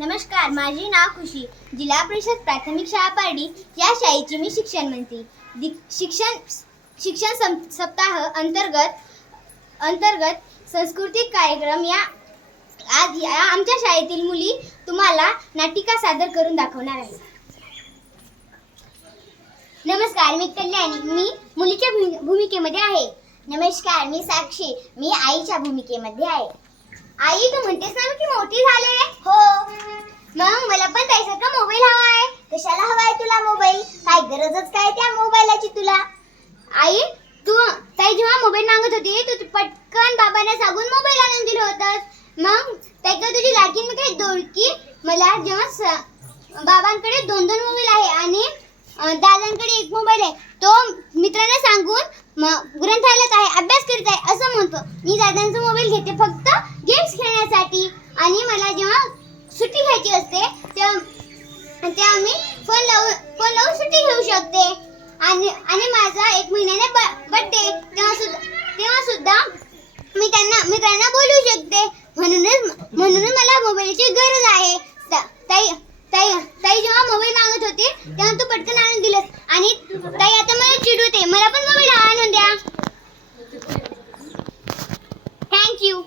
नमस्कार माझे नाव खुशी. जिल्हा परिषद प्राथमिक शाळा पारडी या शाळेची मी शिक्षण मंत्री दि शिक्षण शिक्षण सं सप्ताह अंतर्गत अंतर्गत सांस्कृतिक कार्यक्रम या आज या आमच्या शाळेतील मुली तुम्हाला नाटिका सादर करून दाखवणार आहे नमस्कार मी कल्याणी. मी मुलीच्या भूमि- भूमिकेमध्ये आहे. नमस्कार मी साक्षी. मी आईच्या भूमिकेमध्ये आहे. आई तू म्हणतेस ना की मोठी झाले हो मग मला पण त्यासारखा मोबाईल हवा आहे कशाला हवा आहे तुला मोबाईल काय गरजच काय त्या मोबाईलाची तुला? आई तू ताई जेव्हा मोबाईल मागत होती तू तू पटकन बाबांना सांगून मोबाईल आणून दिलं होतंस. मग त्याकडे तुझी लाडकी मी काही दोडकी मला जेव्हा स- बाबांकडे दोन दोन मोबाईल आहे आणि दादांकडे एक मोबाईल आहे तो मित्रांना सांगून ग्रंथालयात आहे अभ्यास करीत आहे असं म्हणतो. मी दादांचा मोबाईल घेते फक्त गेम्स खेळण्यासाठी. आणि मला जेव्हा सुट्टी घ्यायची असते तेव्हा तेव्हा मी फोन लावून सुद्धा मी त्यांना मी त्यांना बोलू शकते. म्हणूनच म्हणूनच मला मोबाईलची गरज आहे. ताई ताई ताई जेव्हा मोबाईल मागत होते तेव्हा तू पटकन आणून दिलंस. आणि ताई आता मला चिडवते. मला पण मोबाईल आणून द्या. थँक्यू